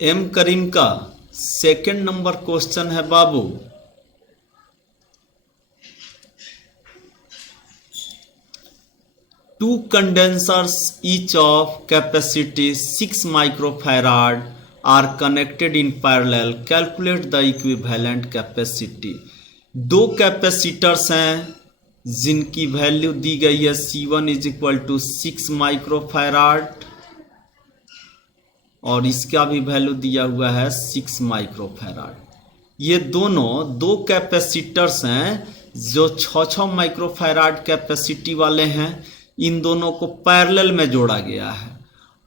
M करीम का second number question है बाबू। Two condensers each of capacity 6 microfarad are connected in parallel, calculate the equivalent capacity. दो capacitors हैं जिनकी value दी गई है C1 is equal to 6 microfarad और इसका भी वैल्यू दिया हुआ है 6 माइक्रोफैराड। ये दोनों दो कैपेसिटर्स हैं जो 6-6 माइक्रोफैराड कैपेसिटी वाले हैं। इन दोनों को पैरेलल में जोड़ा गया है।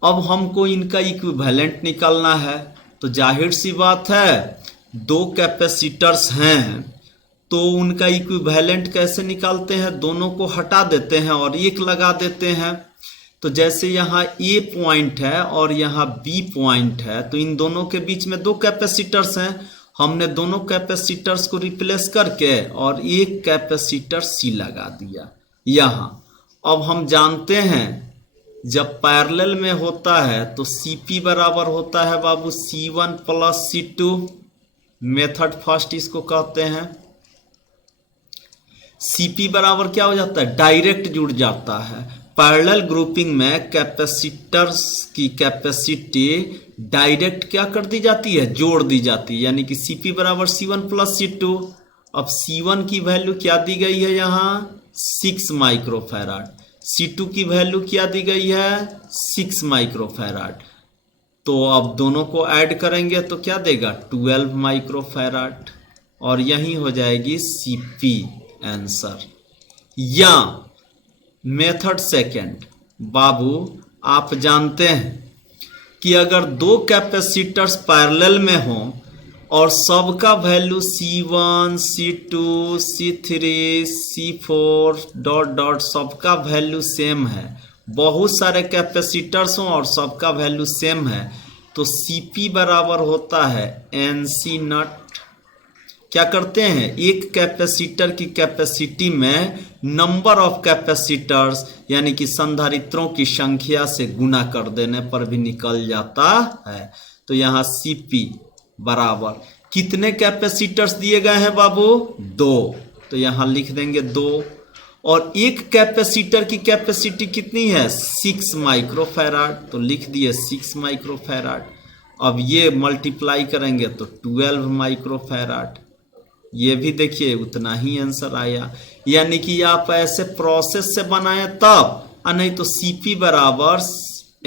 अब हमको इनका इक्विवेलेंट निकालना है, तो जाहिर सी बात है दो कैपेसिटर्स हैं तो उनका इक्विवेलेंट कैसे निकालते हैं, दोनों को हटा देते हैं और एक लगा देते हैं। तो जैसे यहाँ ए पॉइंट है और यहाँ बी पॉइंट है, तो इन दोनों के बीच में दो कैपेसिटर्स हैं। हमने दोनों कैपेसिटर्स को रिप्लेस करके और एक कैपेसिटर सी लगा दिया यहाँ। अब हम जानते हैं जब पैरेलल में होता है तो Cp बराबर होता है बाबू C1 plus C2। Method first इसको कहते हैं। Cp बराबर क्या हो जाता है, डायरेक्ट जुड़ जाता है। पैरेलल ग्रुपिंग में कैपेसिटर्स की कैपेसिटी डायरेक्ट क्या कर दी जाती है, जोड़ दी जाती है, यानी कि Cp बराबर C1 प्लस C2। अब C1 की वैल्यू क्या दी गई है यहाँ 6 माइक्रोफैराड, C2 की वैल्यू क्या दी गई है 6 माइक्रोफैराड। तो अब दोनों को ऐड करेंगे तो क्या देगा 12 माइक्रोफैराड और यही हो जाएगी Cp आंसर। या मेथड सेकंड बाबू, आप जानते हैं कि अगर दो कैपेसिटर्स पैरेलल में हों और सबका value C1, C2, C3, C4 dot dot सबका वैल्यू सेम है, बहुत सारे कैपेसिटर्स हों और सबका वैल्यू सेम है, तो Cp बराबर होता है NC नॉट। क्या करते हैं, एक कैपेसिटर की कैपेसिटी में नंबर ऑफ कैपेसिटर्स यानी कि संधारित्रों की संख्या से गुना कर देने पर भी निकल जाता है। तो यहाँ Cp बराबर कितने कैपेसिटर्स दिए गए हैं बाबू, 2, तो यहां लिख देंगे 2। और एक कैपेसिटर की कैपेसिटी कितनी है 6 माइक्रोफैराड, तो लिख दिए 6 माइक्रोफैराड। अब ये मल्टीप्लाई करेंगे तो 12 माइक्रोफैराड। ये भी देखिए उतना ही आंसर आया। यानी कि आप ऐसे प्रोसेस से बनाएं तब, और नहीं तो Cp बराबर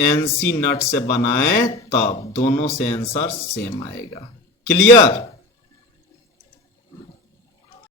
NC नट से बनाएं तब, दोनों से आंसर सेम आएगा। क्लियर।